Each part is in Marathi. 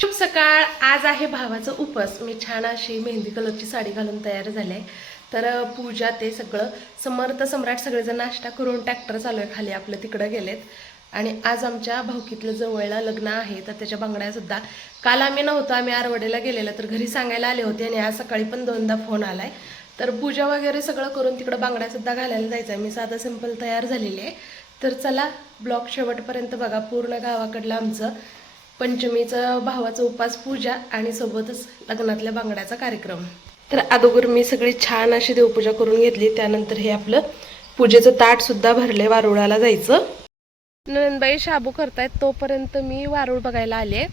शुभ सकाळ. आज आहे भावाचा उपवास. मी छान अशी मेहंदी कलरची साडी घालून तयार झाले. तर पूजा ते सगळं समर्थ सम्राट सगळेजण नाश्ता करून ट्रॅक्टर चालू आहे खाली आपलं तिकडं गेलेत. आणि आज आमच्या भाऊकीतलं जवळला लग्न आहे तर त्याच्या बांगड्या सुद्धा काल आम्ही नव्हतो, आम्ही आरवडेला गेलेला तर घरी सांगायला आले होते आणि आज सकाळी पण दोनदा फोन आलाय. तर पूजा वगैरे सगळं करून तिकडं बांगड्या सुद्धा घालायला जायचं आहे. मी साधं सिंपल तयार झालेली आहे. तर चला ब्लॉग शेवटपर्यंत बघा. पूर्ण गावाकडलं आमचं पंचमीचं भावाचा उपास पूजा आणि सोबतच लग्नातल्या बांगड्याचा कार्यक्रम. तर अगोदर मी सगळी छान अशी देवपूजा करून घेतली. त्यानंतर हे आपलं पूजेचं ताट सुद्धा भरले. वारुळाला जायचं. नंदबाई शाबू करतायत तोपर्यंत मी वारुळ बघायला आले.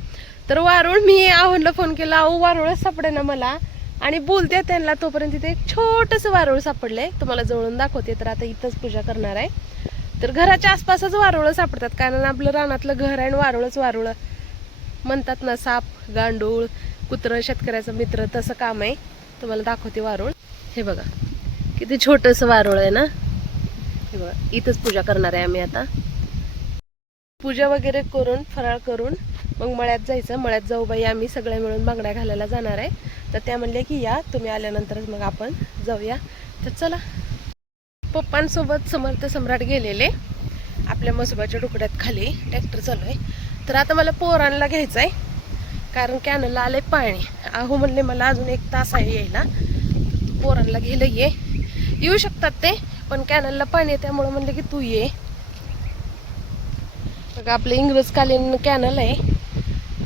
तर वारुळ मी आवडलं फोन केला, अहो वारुळच सापडे ना मला आणि बोलते त्यांना. तोपर्यंत तिथे एक छोटंसं वारुळ सापडलंय, तुम्हाला जवळून दाखवते. तर आता इथंच पूजा करणार आहे. तर घराच्या आसपासच वारुळ सापडतात कारण आपलं रानातलं घर आहे आणि वारुळच वारुळ म्हणतात ना. साप गांडूळ कुत्रं शेतकऱ्याचा मित्र तसं काम आहे. तुम्हाला दाखवते वारुळ. हे बघा किती छोटंसं वारुळ आहे ना. हे बघा इथंच पूजा करणार आहे आम्ही. आता पूजा वगैरे करून फराळ करून मग मळ्यात जायचं. मळ्यात जाऊ बाई आम्ही सगळे मिळून बांगड्या घालायला जाणार आहे. तर त्या म्हणले की या तुम्ही आल्यानंतरच मग आपण जाऊया. तर चला. पप्पांसोबत समर्थ सम्राट गेलेले आपल्या मसोबाच्या तुकड्यात खाली ट्रॅक्टर चालू आहे. तर आता मला पोरांना घ्यायचं आहे कारण कॅनलला आले पाणी. अहो म्हणले मला अजून 1 तास आहे यायला. पोरांना घ्यायला येऊ शकतात ते, पण कॅनलला पाणी आहे त्यामुळे म्हणले की तू ये. बघा आपलं इंग्रजकालीन कॅनल आहे.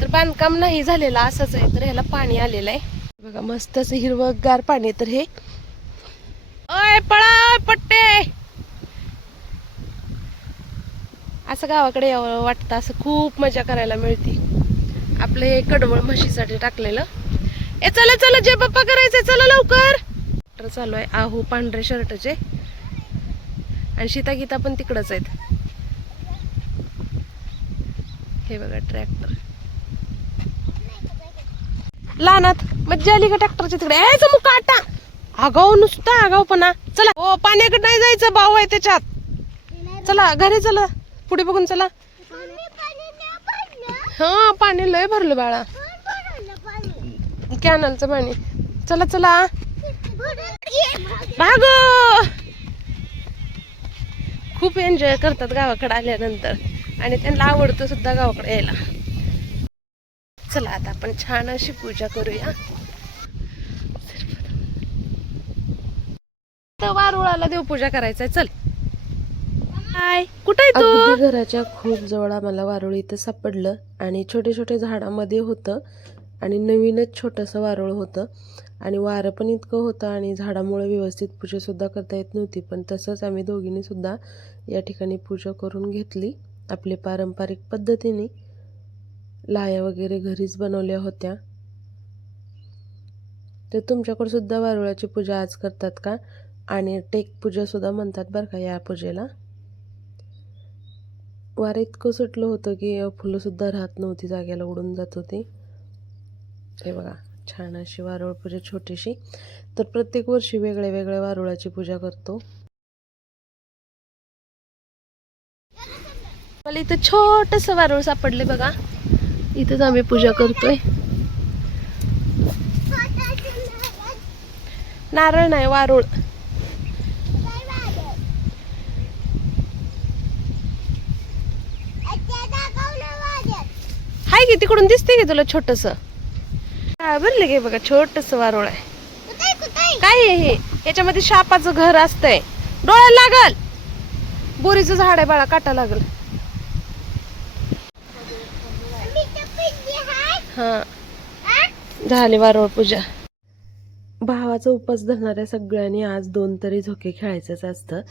तर बांधकाम नाही झालेलं असंच आहे. तर ह्याला पाणी आलेलं आहे बघा. मस्त असं हिरवंगार पाणी. तर हे ओय पळा पट्टे असं गावाकडे यावं वाटतं. असं खूप मजा करायला मिळते. आपलं हे कडवळ म्हशीसाठी टाकलेलं. ए चला चला जे पप्पा करायचंय चला लवकर. ट्रॅक्टर चालू आहे. आहो पांढरे शर्टचे आणि सीता गीता पण तिकडच आहेत. हे बघा ट्रॅक्टर लहानात मज्जा आली का ट्रॅक्टरच्या तिकडे. यायचं मग काटा आगाव नुसता आगावपणा. चला हो पाण्याकडे नाही जायचं, भाऊ आहे त्याच्यात. चला घरी चला, पुढे बघून चला. हा पाणी लय भरलं बाळा, कॅनलचं पाणी. चला चला भाग. खूप एन्जॉय करतात गावाकडे आल्यानंतर आणि त्यांना आवडतं सुद्धा गावाकडे यायला. चला आता आपण छान अशी पूजा करूया. वारुळाला देवपूजा करायचंय. चल हाय कुठे आहे तू? अगदी घराच्या खूप जवळ आम्हाला वारुळ इथं सापडलं आणि छोटे छोटे झाडामध्ये होतं आणि नवीनच छोटंसं वारुळ होतं आणि वारं पण इतकं होतं आणि झाडामुळे व्यवस्थित पूजा सुद्धा करता येत नव्हती. पण तसंच आम्ही दोघींनी सुद्धा या ठिकाणी पूजा करून घेतली आपल्या पारंपरिक पद्धतीने. लाया वगैरे घरीच बनवल्या होत्या. तर तुमच्याकडे सुद्धा वारुळाची पूजा आज करतात का? आणि टेक पूजा सुद्धा म्हणतात बरं का या पूजेला. वारं इतकं सुटलं होतं की फुलं सुद्धा राहत नव्हती, जाग्याला उडून जात होती. हे बघा छान अशी वारुळ पूजा छोटीशी. तर प्रत्येक वर्षी वेगळ्या वेगळ्या वारुळाची पूजा करतो. मला इथं छोटंसं वारुळ सापडले बघा. इथंच आम्ही पूजा करतोय. नारळ नाही वारुळ. हाय की तिकडून दिसते की तुला छोटस. भरले गे बघा छोटस वारुळ आहे. काय आहे हे? याच्यामध्ये सापाचं घर असतंय. डोळ्याला लागल. बोरीचं झाड आहे बाळा, काटा लागल. हा झाली वारुळ पूजा. भावाचा उपवास धरणाऱ्या सगळ्यांनी आज 2 तरी झोके खेळायचंच असतं.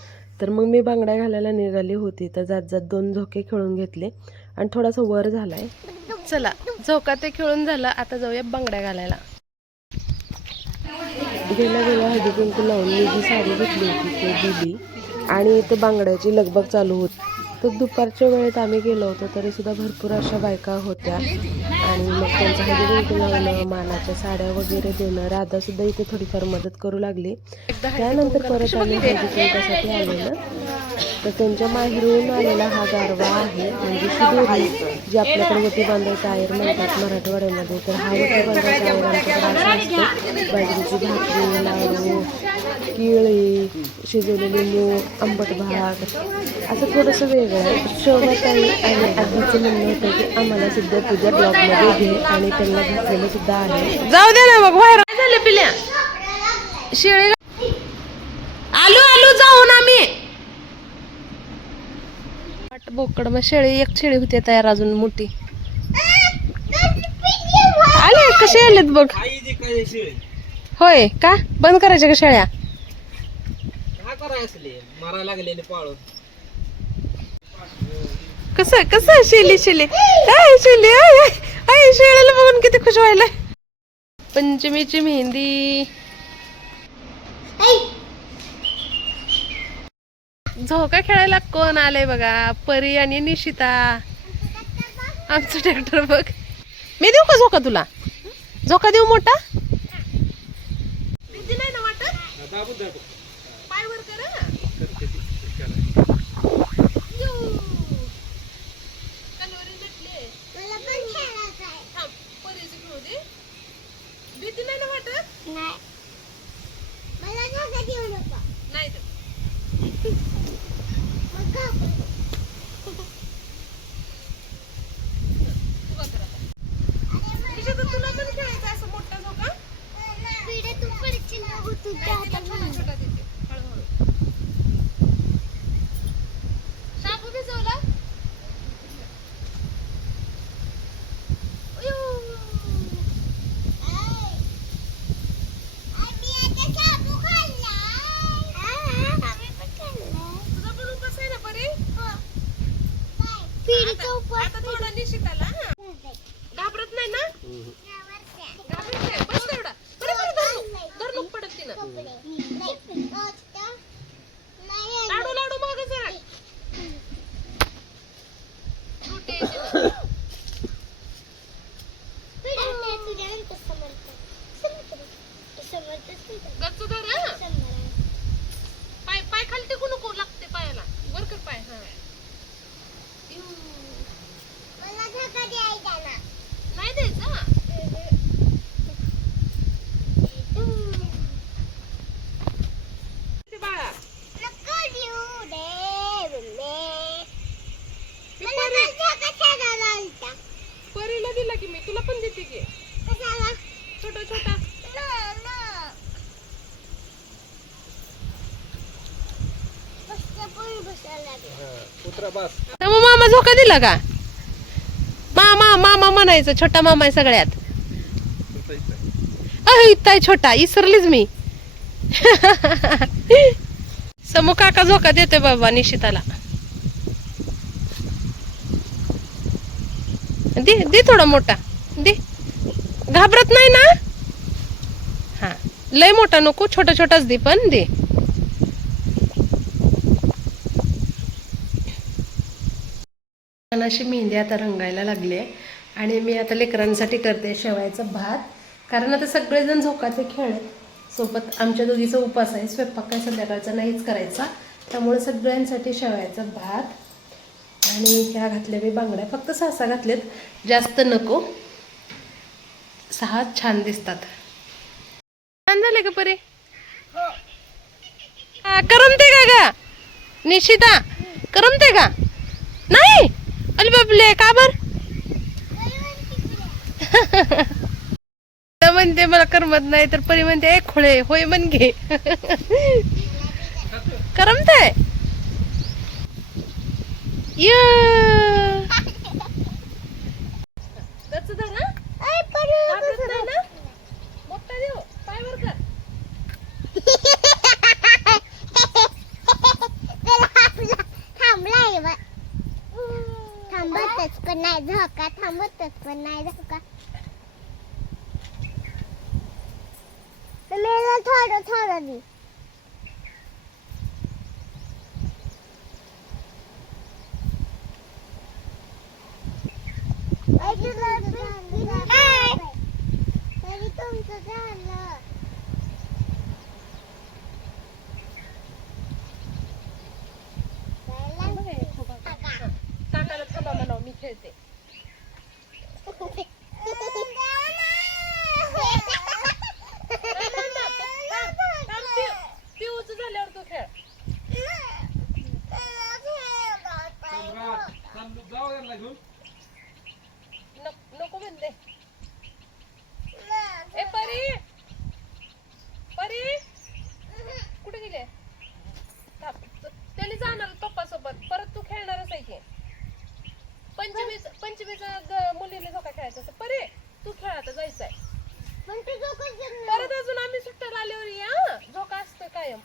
तर मग मी बांगड्या घालायला निघाली होती तर जात जात 2 झोके खेळून घेतले आणि थोडासा वर झालाय. चला झोका ते खेळून झालं, आता जाऊया बांगड्या घालायला. गेल्या गेल्या हळदी कुंकू लावून मी जी साडी घेतली होती ती दिली आणि इथं बांगड्याची लगबग चालू होती. तर दुपारच्या वेळेत आम्ही गेलो होतो तरी सुद्धा भरपूर अशा बायका होत्या आणि मग त्यांचं हळदी कुंकू लावणं, मानाच्या साड्या वगैरे देणं. राधा सुद्धा इथे थोडीफार मदत करू लागली. त्यानंतर परत आम्ही हळदी कुंकासाठी आलेलं तर त्यांच्या माहेरून आलेला हा गारवा आहे, म्हणजे शिदोरी, जी आपल्याकडे वटी बांधायचा आयर म्हणतात मराठवाड्यामध्ये. तर हा वटी बांधायचा आयर आमच्याकडे असा असतो. बाजरीची भाकरी, लाडू, केळी, शिजवलेली मूग, आंबट भात, असं थोडंसं वेगळं आहे. शोभाताई आणि आजीचं म्हणणं होतं की आम्हाला सुद्धा तुझ्या ब्लॉगमध्ये घे, आणि त्यांना घेतलेलं सुद्धा आहे. जाऊ दे ना मग, बाहेर काय झालं पिल्या? शेळी आलू आलू जाऊन आम्ही बोकड, मग एक शेळी होती तयार अजून मोठी. आले कसे आलेत बघ. होय का? बंद करायच्या का शेळ्या? कसं कसं शेली शेली शेली शेळ्याला बघून किती खुश व्हायला. पंचमीची मेहंदी, झोका खेळायला कोण आलंय बघा? परी आणि निशिता. आमचं ट्रॅक्टर बघ. मी देऊ का झोका तुला? झोका देऊ मोठा? भीती नाही ना वाटत? पाय वर कर. भीती नाही ना वाटत? नाही तुला पण खेळायचं असं मोठा झोका? छोटा देते हळूहळू. शाबू भिजवला? तुझा पण उपास आहे ना परी? आता थोडा निशिताला. घाबरत नाही ना? घाबरत नाही. बस तेवढा. धर नको पडत तिनं. लाडू लाडू माग जरा. गच्च धर. पाय पाय खाली टेकू नको, लागते पायाला. वर कर पाय. हा नाही द्यायचा. बाळा परीला दिला की मी, तुला पण देते की. छोटा छोटा मामा झोका दिला का? मामा मामा म्हणायचं. छोटा मामा आहे सगळ्यात. इथं छोटा, इसरलीच मी. समू काका झोका देतोय बाबा निशिताला. दे दे थोडा मोठा दे. घाबरत नाही ना? हा, लय मोठा नको, छोटा छोटाच दे, पण दे. अशी मेहंदी आता रंगायला लागली आहे, आणि मी आता लेकरांसाठी करते शेवयाचा भात. कारण आता सगळेजण झोकाचे खेळले सोबत. आमच्या दोघीचा उपास आहे, स्वयंपाक काय संध्याकाळचा नाहीच करायचा. त्यामुळे सगळ्यांसाठी शेवयाचा भात. आणि ह्या घातल्या मी बांगड्या, फक्त 6 घातलेत, जास्त नको. 6 छान दिसतात. छान झाले का परे? करमते का ग निशिता? करमते का? नाही. अरे बापले, का बर? म्हणते मला करमत नाही, तर परी म्हणते एक खोळे होय म्हण घे. करमतंय? मोठा देऊ पाय वर कर. थांबतच पण नाही झोका, थांबतच पण नाही झोका. थोडं थोडं दे. तरी तुमचं झालं. दे. ए परी परी कुठे गेले? त्याने जाणार पप्पा सोबत, परत तू खेळणारच आहे की. पंचमीचा मुलीने झोका खेळायचा असं. परी तू खेळ आता, जायचंय परत. अजून आम्ही सुट्ट्याला आल्यावर या, झोका असतो कायम.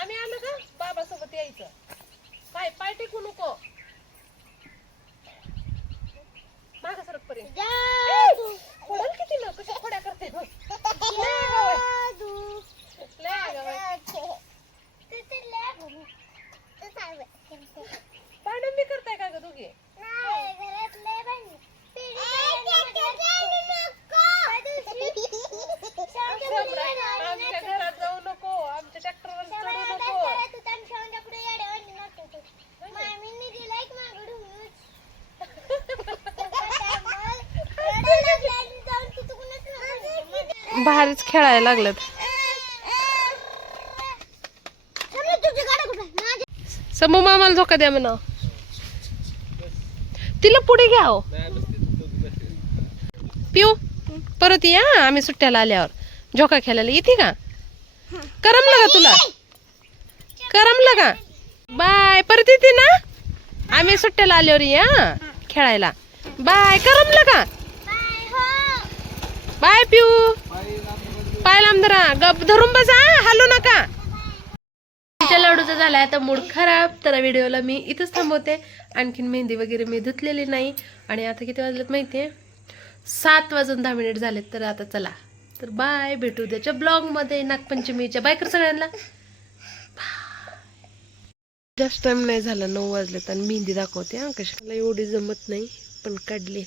आम्ही आलो का बाबा सोबत यायचं. पाय पाय टिकू नको. मागा सरक परी. खोडल किती ना, कशा खोड्या करते बघ. भांडण बी करताय का ग दोघे? आमच्या घरात जाऊ नको, आमच्या ट्रॅक्टरवर चढू नको. बाहेरच खेळायला लागलेत. समू मामाला झोका द्या म्हणा. तिला पुढे घ्या हो. पिऊ परत या, आम्ही सुट्ट्याला आल्यावर झोका खेळायला येते का? करमलं का तुला? करमलं का? बाय. परत येते ना, आम्ही सुट्ट्याला आल्यावर या खेळायला. बाय. करमलं का? बाय पिऊ. पाय लांब धरा, गप धरून बसा, हलू नका. आमच्या लाडूचा झालाय आता मूड खराब, तर व्हिडिओला मी इथंच थांबवते. आणखीन मेहंदी वगैरे मी धुतलेली नाही. आणि आता किती वाजलेत माहितीये? 7:10 झालेत. तर आता चला, तर बाय. भेटू उद्याच्या ब्लॉगमध्ये नागपंचमीच्या. बाय कर सगळ्यांना. जास्त टाइम नाही झाला, 9 वाजलेत आणि मेहंदी दाखवते. कशाला एवढी जमत नाही, पण काढली.